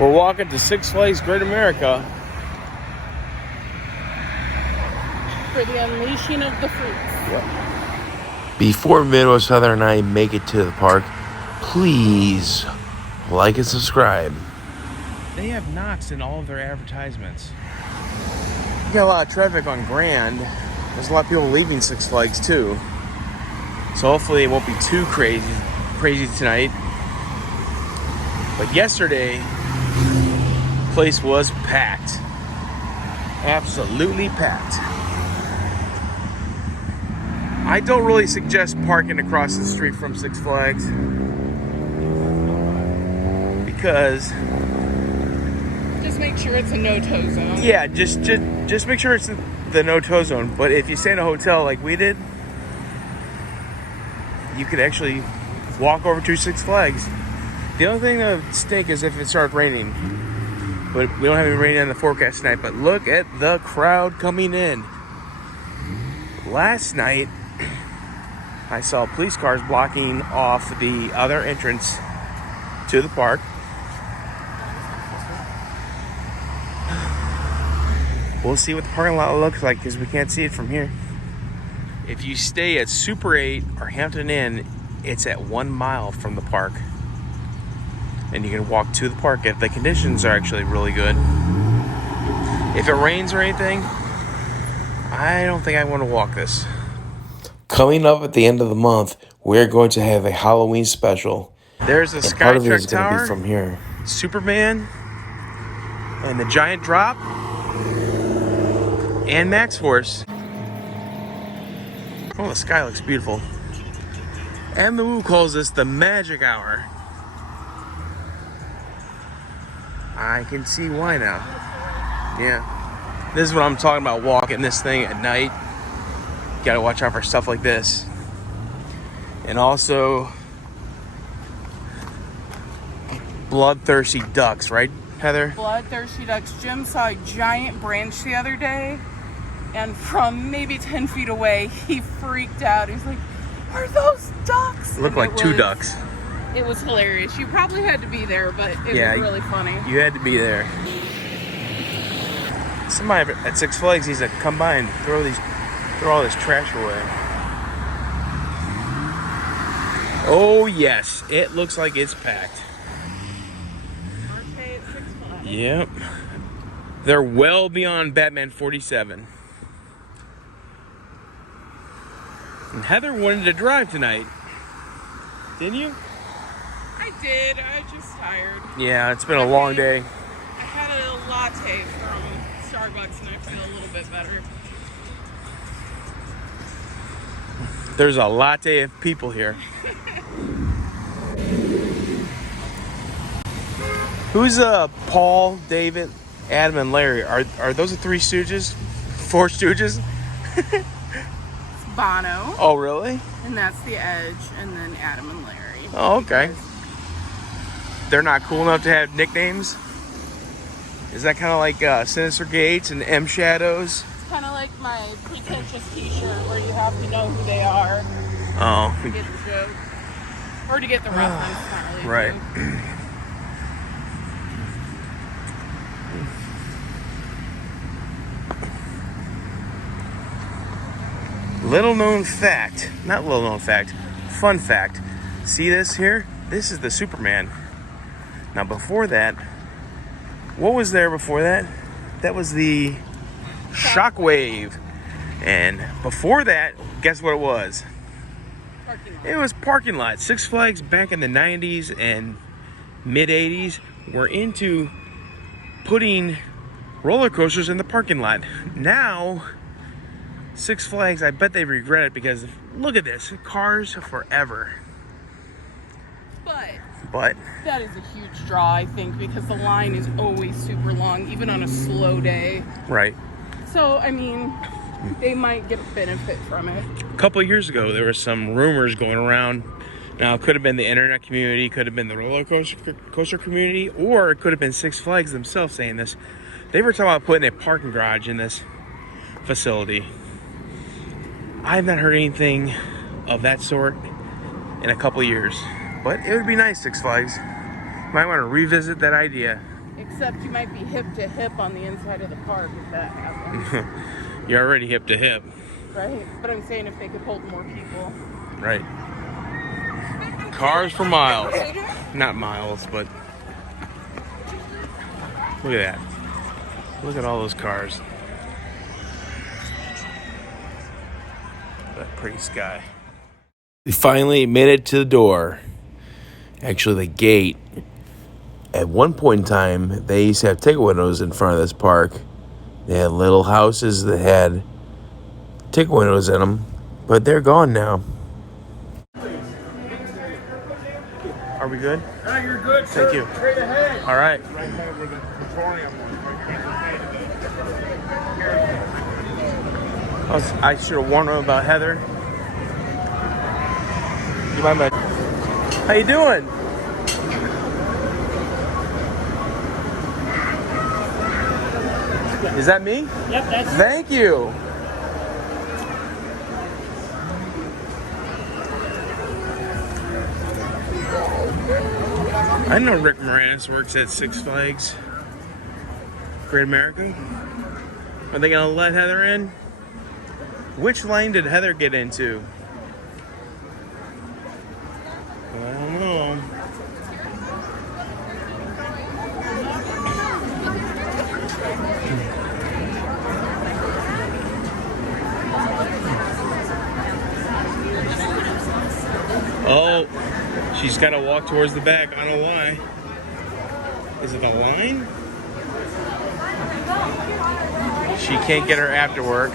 We're walking to Six Flags Great America. For the unleashing of the fruits. Yep. Before Midwest Heather and I make it to the park, please like and subscribe. They have Knox in all of their advertisements. You got a lot of traffic on Grand. There's a lot of people leaving Six Flags too. So hopefully it won't be too crazy tonight. But yesterday, the place was packed. Absolutely packed. I don't really suggest parking across the street from Six Flags because just make sure it's a no-tow zone. Yeah, just make sure it's the no-tow zone. But if you stay in a hotel like we did, you could actually walk over to Six Flags. The only thing that would stink is if it started raining. But we don't have any rain in the forecast tonight. But look at the crowd coming in. Last night, I saw police cars blocking off the other entrance to the park. We'll see what the parking lot looks like because we can't see it from here. If you stay at Super 8 or Hampton Inn, it's at 1 mile from the park. And you can walk to the park if the conditions are actually really good. If it rains or anything, I don't think I want to walk this. Coming up at the end of the month, we're going to have a Halloween special. There's the Skytrack Tower. Part of it is going to be from here. Superman and the Giant Drop and Max Force. Oh, the sky looks beautiful. And the Woo calls this the magic hour. I can see why now. Yeah. This is what I'm talking about, walking this thing at night. Gotta watch out for stuff like this. And also bloodthirsty ducks, right, Heather? Bloodthirsty ducks. Jim saw a giant branch the other day, and from maybe 10 feet away, he freaked out. He's like, "Are those ducks?" It looked like two ducks. It was hilarious. You probably had to be there, but it was really funny. You had to be there. Somebody at Six Flags needs to come by and throw all this trash away. Oh yes, it looks like it's packed. Okay, at Six Flags. Yep. They're well beyond Batman 47. And Heather wanted to drive tonight. Didn't you? I did. I was just tired. Yeah, it's been a long day. I had a latte from Starbucks and I feel a little bit better. There's a latte of people here. Who's Paul, David, Adam, and Larry? Are those the three stooges? Four stooges? It's Bono. Oh, really? And that's the Edge, and then Adam and Larry. Oh, okay. They're not cool enough to have nicknames? Is that kind of like Sinister Gates and M Shadows? It's kind of like my pretentious t-shirt where you have to know who they are to get the joke. Or to get the reference, not really. Right. Fun fact. See this here? This is the Superman. Now before that, what was there before that? That was the Shockwave. And before that, guess what it was? Parking lot. It was parking lot. Six Flags back in the 90s and mid 80s were into putting roller coasters in the parking lot. Now, Six Flags, I bet they regret it because look at this, cars forever. But that is a huge draw, I think, because the line is always super long, even on a slow day. Right. So, I mean, they might get a benefit from it. A couple of years ago, there were some rumors going around. Now, it could have been the internet community, could have been the roller coaster community, or it could have been Six Flags themselves saying this. They were talking about putting a parking garage in this facility. I have not heard anything of that sort in a couple of years. But it would be nice, Six Flags. Might want to revisit that idea. Except you might be hip to hip on the inside of the park if that happens. You're already hip to hip. Right? But I'm saying if they could hold more people. Right. Cars for miles. Not miles, but look at that. Look at all those cars. That pretty sky. We finally made it to the door. Actually, the gate. At one point in time, they used to have ticket windows in front of this park. They had little houses that had ticket windows in them, but they're gone now. Are we good? No, you're good, sir. Thank you. Straight ahead. All right. Right there with the tutorial. I should have warned him about Heather. You mind my... How you doing? Is that me? Yep, that's Thank you. I know Rick Moranis works at Six Flags Great America. Are they gonna let Heather in? Which lane did Heather get into? I don't know. Oh, she's got to walk towards the back. I don't know why. Is it the line? She can't get her after work.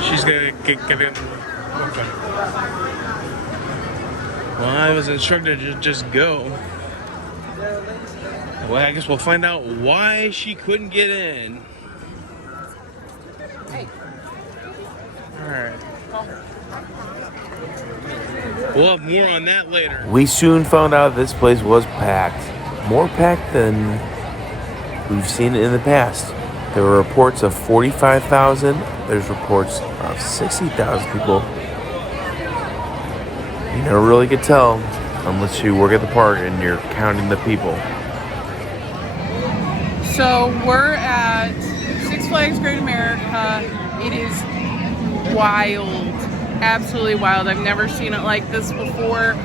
She's gonna get in. Okay. Well, I was instructed to just go. Well, I guess we'll find out why she couldn't get in. Alright. We'll have more on that later. We soon found out this place was packed. More packed than we've seen it in the past. There were reports of 45,000. There's reports of 60,000 people. You never really could tell unless you work at the park and you're counting the people. So we're at Six Flags Great America. It is wild. Absolutely wild. I've never seen it like this before.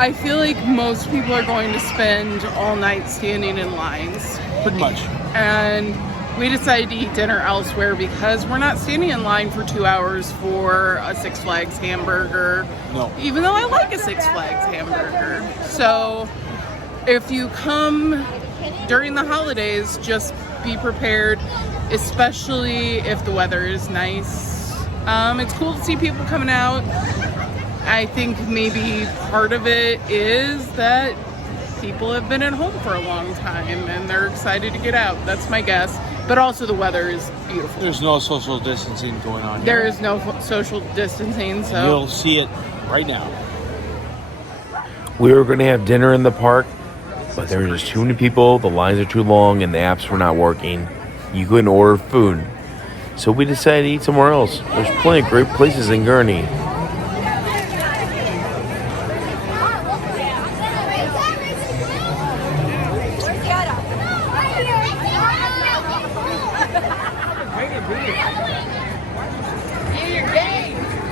I feel like most people are going to spend all night standing in lines. pretty much. And we decided to eat dinner elsewhere because we're not standing in line for 2 hours for a Six Flags hamburger. No. Even though I like a Six Flags hamburger. So if you come during the holidays, just be prepared, especially if the weather is nice. It's cool to see people coming out. I think maybe part of it is that people have been at home for a long time and they're excited to get out. That's my guess. But also the weather is beautiful. There's no social distancing going on There here. is no social distancing, so You'll see it right now. We were going to have dinner in the park, but there were just too many people, the lines are too long, and the apps were not working. You couldn't order food. So we decided to eat somewhere else. There's plenty of great places in Gurnee.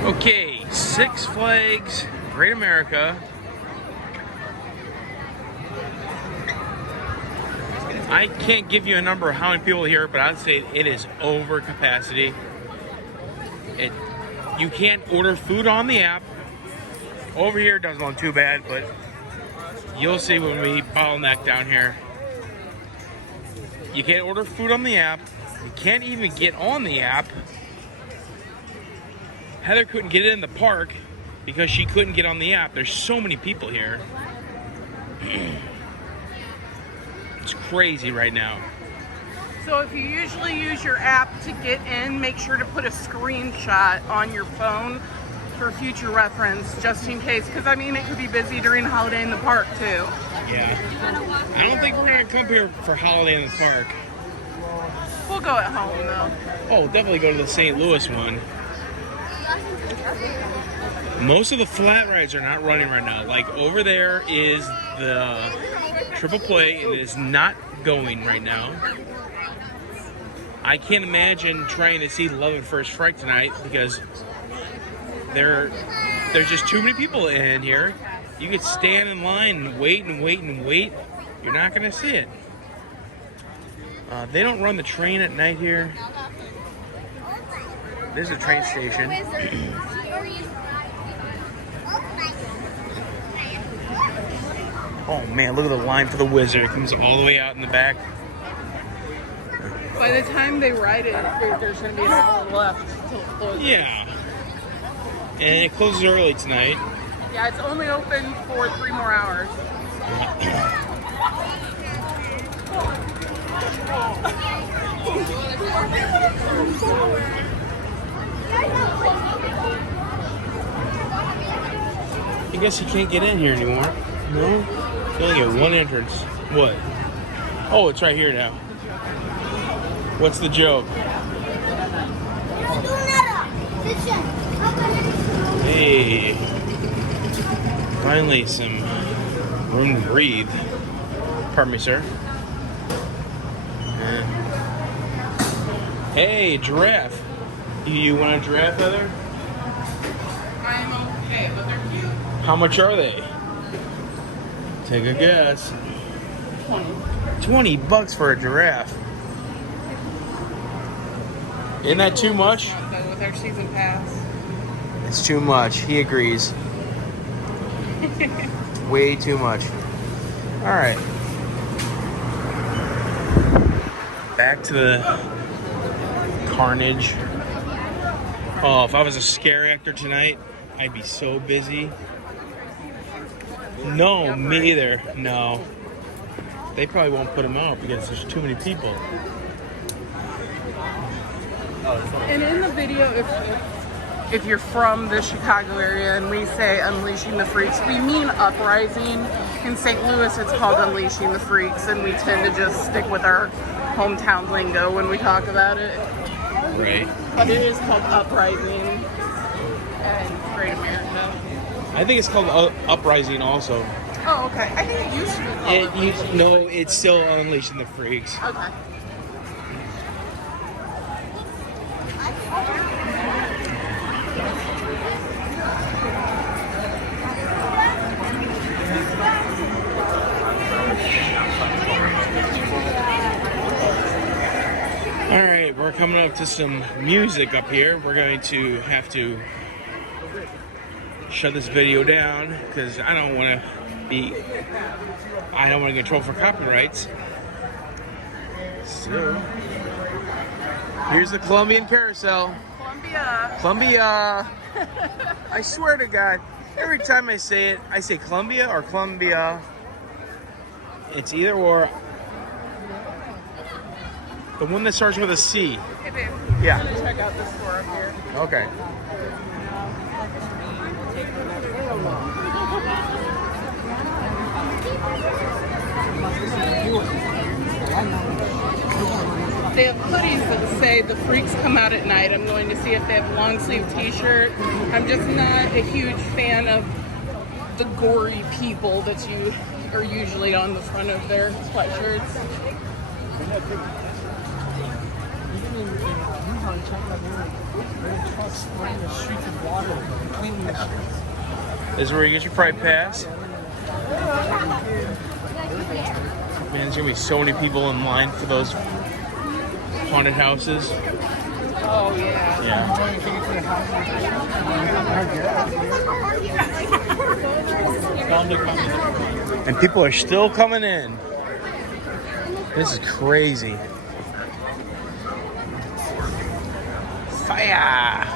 Okay, Six Flags Great America. I can't give you a number of how many people here, but I'd say it is over capacity. You can't order food on the app. Over here it doesn't look too bad, but you'll see when we bottleneck down here. You can't order food on the app. You can't even get on the app. Heather couldn't get in the park because she couldn't get on the app. There's so many people here. It's crazy right now. So if you usually use your app to get in, make sure to put a screenshot on your phone for future reference, just in case, because I mean, it could be busy during the holiday in the park too. Yeah. I don't think we're gonna come here for holiday in the park. We'll go at home though. Oh, definitely go to the St. Louis one. Most of the flat rides are not running right now. Like over there is the Triple Play, and it is not going right now. I can't imagine trying to see Love at First Strike tonight because there's just too many people in here. You could stand in line and wait and wait and wait. You're not going to see it. They don't run the train at night here. There's a train station. Oh man, look at the line for the Wizard. It comes all the way out in the back. By the time they ride it, there's going to be an hour left till it closes. Yeah. And it closes early tonight. Yeah, it's only open for 3 more hours. I guess you can't get in here anymore. No? You only get one entrance. What? Oh, it's right here now. What's the joke? Hey. Finally some room to breathe. Pardon me, sir. Hey, giraffe. You want a giraffe, Heather? I'm okay, but they're cute. How much are they? Take a guess. 20 bucks for a giraffe. Isn't that too much? With our season pass. It's too much. He agrees. Way too much. All right. Back to the carnage. Oh, if I was a scare actor tonight, I'd be so busy. No, me either. No. They probably won't put them out because there's too many people. And in the video, if you're from the Chicago area and we say Unleashing the Freaks, we mean Uprising. In St. Louis, it's called Unleashing the Freaks, and we tend to just stick with our hometown lingo when we talk about it. Right. But it is called Uprising and Great America. I think it's called Uprising also. Oh, okay. I think it used to be called Unleashing. No, it's still Unleashing the Freaks. Okay. All right, we're coming up to some music up here. We're going to have to shut this video down because I don't want to control for copyrights. So, here's the Colombian Carousel. Columbia. I swear to God, every time I say it, I say Columbia or Columbia. It's either or. The one that starts with a C. Hey, babe. Yeah. I'm gonna check out this store up here. Okay. They have hoodies that say the freaks come out at night. I'm going to see if they have a long sleeve t-shirt. I'm just not a huge fan of the gory people that you are usually on the front of their sweatshirts. This is where you get your Pride Pass. Man, there's gonna be so many people in line for those haunted houses. Oh, yeah. Yeah. And people are still coming in. This is crazy. Fire!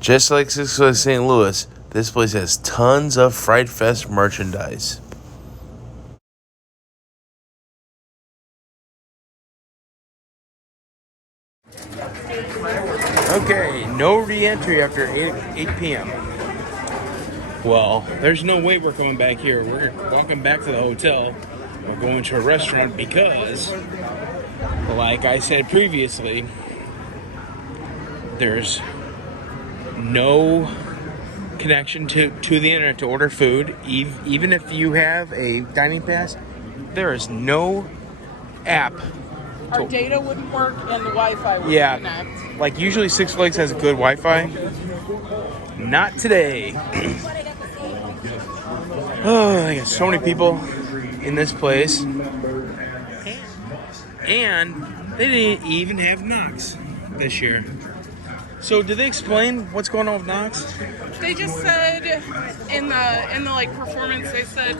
Just like Six Flags St. Louis, this place has tons of Fright Fest merchandise. Okay, no re-entry after 8 p.m. Well, there's no way we're coming back here. We're walking back to the hotel. We're going to a restaurant because, like I said previously, there's no connection to the internet to order food. Even if you have a dining pass, there is no app. Our data wouldn't work and the Wi-Fi wouldn't connect. Like usually Six Flags has good Wi-Fi. Not today. Oh, I got so many people in this place. And they didn't even have Knox this year. So did they explain what's going on with Knox? They just said in the like performance, they said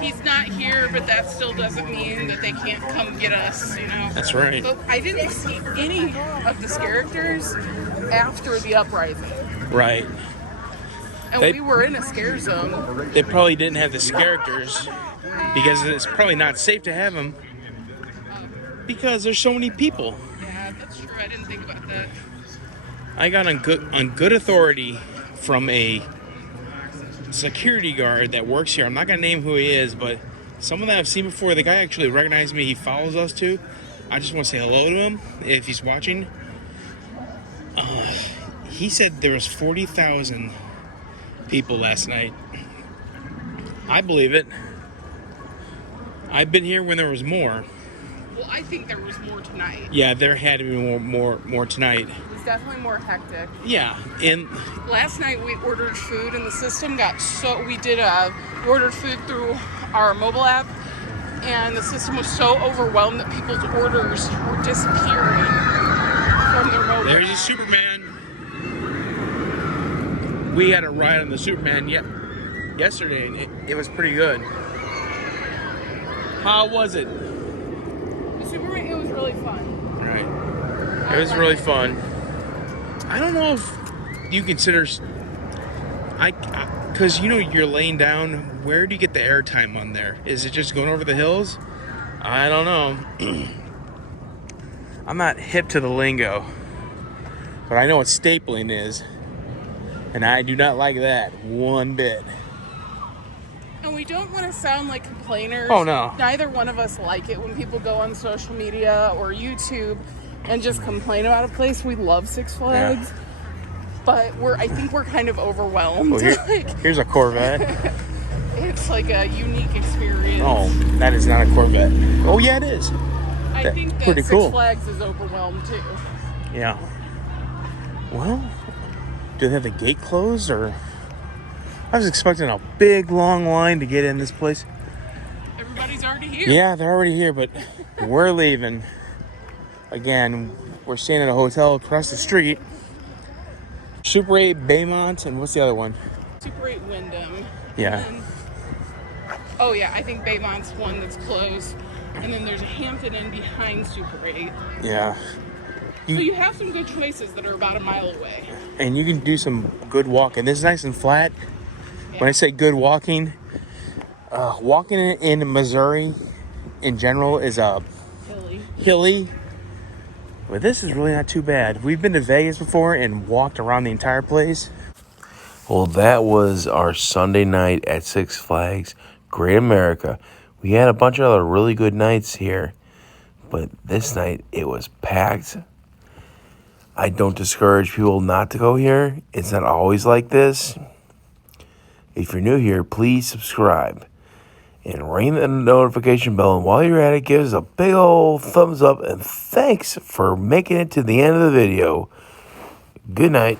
he's not here, but that still doesn't mean that they can't come get us, you know. That's right. But I didn't see any of the characters after the uprising. Right. And we were in a scare zone. They probably didn't have the characters because it's probably not safe to have them because there's so many people. Yeah, that's true. I didn't think about that. I got on good authority from a security guard that works here. I'm not gonna name who he is, but someone that I've seen before. The guy actually recognized me. He follows us too. I just want to say hello to him if he's watching. He said there was 40,000 people last night. I believe it. I've been here when there was more. Well, I think there was more tonight. Yeah, there had to be more tonight. It was definitely more hectic. Yeah, and last night we ordered food and the system got we ordered food through our mobile app, and the system was so overwhelmed that people's orders were disappearing from their mobile there's app. a Superman. We had a ride on the Superman yesterday, and it was pretty good. How was it? The Superman, it was really fun. Right. It was really fun. I don't know if you consider, because you know you're laying down. Where do you get the airtime on there? Is it just going over the hills? I don't know. I'm not hip to the lingo, but I know what stapling is, and I do not like that one bit. And we don't want to sound like complainers. Oh, no. Neither one of us like it when people go on social media or YouTube and just complain about a place. We love Six Flags, but I think we're kind of overwhelmed. Well, here's a Corvette. It's like a unique experience. Oh, that is not a Corvette. Oh, yeah, it is. I think that pretty Six cool. Flags is overwhelmed too. Yeah. Well, do they have the gate closed, or? I was expecting a big, long line to get in this place. Everybody's already here. Yeah, they're already here, but we're leaving. Again, we're staying at a hotel across the street. Super 8, Baymont, and what's the other one? Super 8 Wyndham. Yeah. Oh yeah, I think Baymont's one that's closed. And then there's a Hampton Inn behind Super 8. Yeah. So you have some good choices that are about a mile away. And you can do some good walking. This is nice and flat. Yeah. When I say good walking, walking in Missouri in general is hilly. But this is really not too bad. We've been to Vegas before and walked around the entire place. Well, that was our Sunday night at Six Flags Great America. We had a bunch of other really good nights here, but this night it was packed. I don't discourage people not to go here. It's not always like this. If you're new here, please subscribe and ring the notification bell. And while you're at it, give us a big old thumbs up. And thanks for making it to the end of the video. Good night.